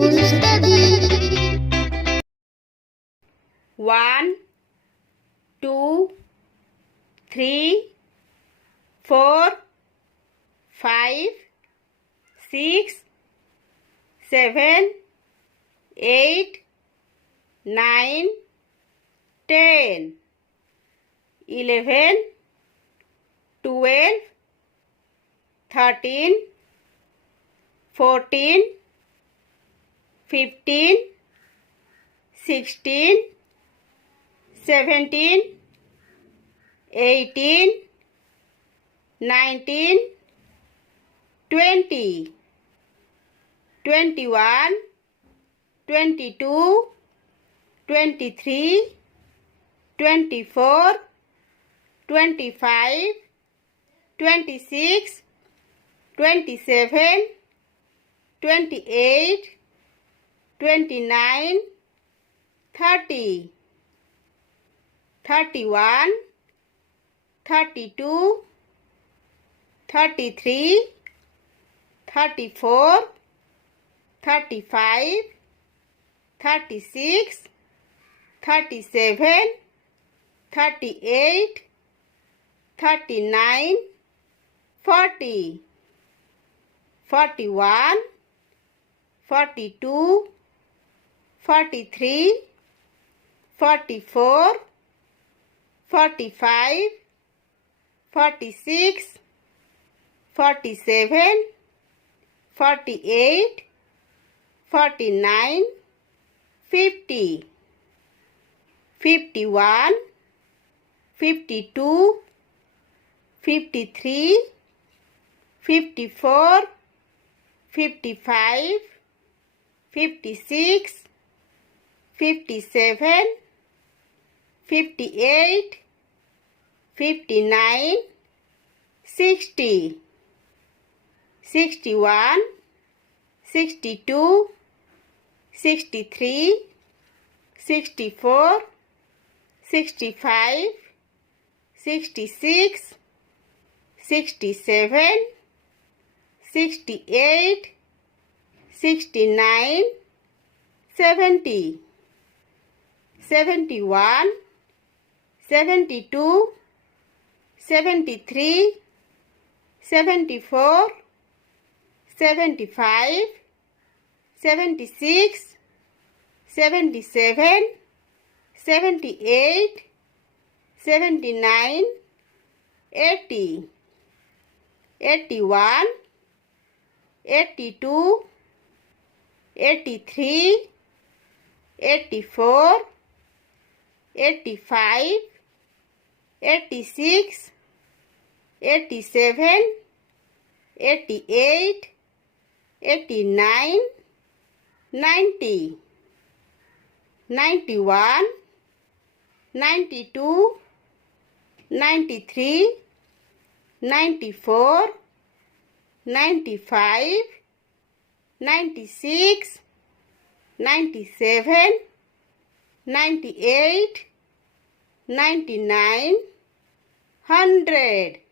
to study. 1, 2, 3, 4, 5, 6, 7, 8, 9, 10, 11, 12, 13, 14, 15, 16, 17, 18, 19, 20, 21, 22, 23, 24, 25, 26, 27, 28, 29, 30, 31, 32, 33, 34, 35, 36, 37, 38, 39, 40, 41, 42, 43, 44, 45, 46, 47, 48, 49, 50, 51, 52, 53, 54, 55, 56, 57, 58, 59, 60, 61, 62, 63, 64, 65, 66, 67, 68, 69, 70, 71, 72, 73, 74, 75, 76, 77, 78, 79, 80, 81, 82, 83, 84, 85, 86, 87, 88, 89, 90, 91, 92, 93, 94, 95, 96, 97, 98, 99, 100.